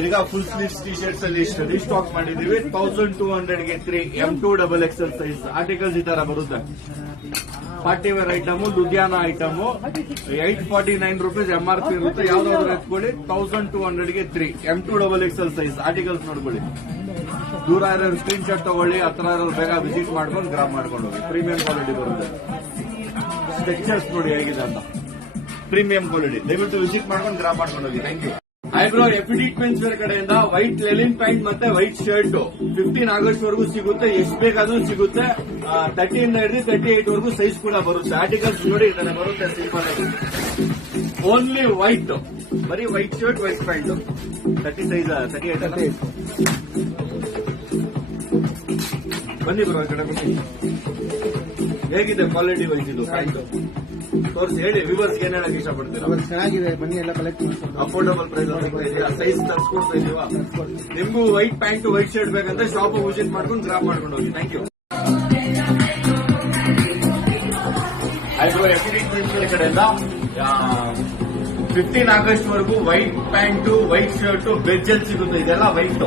ಈಗ full sleeves T shirts ಅಲ್ಲಿ ಇಷ್ಟು ರೀಸ್ಟಾಕ್ ಮಾಡಿದೀವಿ 1200ಗೆ 3 M2XXL ಸೈಜ್ ಆರ್ಟಿಕಲ್ಸ್ ಈ ತರ ಬರುತ್ತೆ. Party wear item, Ludhiana item 849 rupees MRP ಇರುತ್ತೆ. ಯಾವ್ದಾದ್ರು ಎತ್ಕೊಳ್ಳಿ 1200ಗೆ 3 M2XXL ಸೈಜ್ ಆರ್ಟಿಕಲ್ಸ್ ನೋಡ್ಕೊಳ್ಳಿ. ದೂರ ಇರೋರು ಸ್ಕ್ರೀನ್ ಶಾಟ್ ತಗೊಳ್ಳಿ, ಹತ್ರ ಇರೋರು ಬೇಗ ವಿಸಿಟ್ ಮಾಡ್ಕೊಂಡು ಗ್ರಾಬ್ ಮಾಡ್ಕೊಂಡು ಹೋಗಿ. ಪ್ರೀಮಿಯಂ ಕ್ವಾಲಿಟಿ ಬರುತ್ತೆ. ಸ್ಟ್ರಕ್ಚರ್ಸ್ ನೋಡಿ ಹೇಗಿದೆ ಅಂತ, ಪ್ರೀಮಿಯಂ ಕ್ವಾಲಿಟಿ. ದಯವಿಟ್ಟು ವಿಸಿಟ್ ಮಾಡ್ಕೊಂಡು ಗ್ರಾಬ್ ಮಾಡ್ಕೊಂಡು ಹೋಗಿ. Thank you. ಐಬ್ರೋ ಎಫಿಡಿಟ್ ಮೆನ್ಸ್ ವೇರ್ ಕಡೆಯಿಂದ ವೈಟ್ ಲೆಲಿನ್ ಪ್ಯಾಂಟ್ ಮತ್ತೆ ವೈಟ್ ಶರ್ಟ್ 15 ಆಗಸ್ಟ್ ವರೆಗೂ ಸಿಗುತ್ತೆ. ಎಷ್ಟು ಬೇಕಾದ್ರೂ ಸಿಗುತ್ತೆ. 30 ಇಂದ ಹಿಡಿದು 38 ವರೆಗೂ ಸೈಜ್ ಕೂಡ ಬರುತ್ತೆ. ಆರ್ಟಿಕಲ್ಸ್ ನೋಡಿ ಇದನ್ನ ಬರುತ್ತೆ ಸಿಂಪಲ್ ಆಗಿ. ಓನ್ಲಿ ವೈಟ್, ಬರೀ white shirt white pant 30 size 38. ಬನ್ನಿ ಬ್ರೋ ಈ ಕಡೆ ಬನ್ನಿ. ಹೇಗಿದೆ ಕ್ವಾಲಿಟಿ ವೈಸ್ ಇದು ಪ್ಯಾಂಟ್ ತೋರಿಸಿ ಹೇಳಿ ವ್ಯೂವರ್ಸ್ ಏನ್ ಹೇಳಕ್ ಇಷ್ಟಪಡ್ತೀರಾ? ಚೆನ್ನಾಗಿದೆ, ಬನ್ನಿ ಎಲ್ಲ ಕಲೆಕ್ಟ್ ಮಾಡ್ಕೊಂಡು ಅಫೋರ್ಡಬಲ್ ಪ್ರೈಸ್ ಸೈಜ್ ತರಿಸ್ಕೊಡ್ತಾ ಇದೀವಾ? ನಿಮ್ಗೂ ವೈಟ್ ಪ್ಯಾಂಟ್ ವೈಟ್ ಶರ್ಟ್ ಬೇಕಂದ್ರೆ ಶಾಪ್ ವಿಸಿಟ್ ಮಾಡ್ಕೊಂಡು ಗ್ರಾಬ್ ಮಾಡ್ಕೊಂಡು ಹೋಗಿ. Thank you. ಐಬ್ರೋ ಎಫಿಡಿಟ್ ಕಡೆಯಿಂದ 15 ಆಗಸ್ಟ್ ವರೆಗೂ ವೈಟ್ ಪ್ಯಾಂಟ್ ವೈಟ್ ಶರ್ಟ್ ಬೆಜ್ಜಲ್ ಸಿಗುತ್ತೆ. ಇದೆಲ್ಲ ವೈಟ್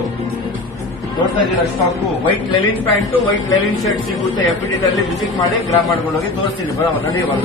ನೋಡ್ತಾ ಇದ್ದೀರಾ stock. White linen pant white linen shirt ಸಿಗುತ್ತೆ. ಎಫಿಡಿಟ್ ಅಲ್ಲಿ ವಿಸಿಟ್ ಮಾಡಿ ಗ್ರಾಬ್ ಮಾಡ್ಕೊಂಡು ಹೋಗಿ. ತೋರಿಸ್ತೀನಿ ಬರೋಣ, ನಡೆಯುವಾಗ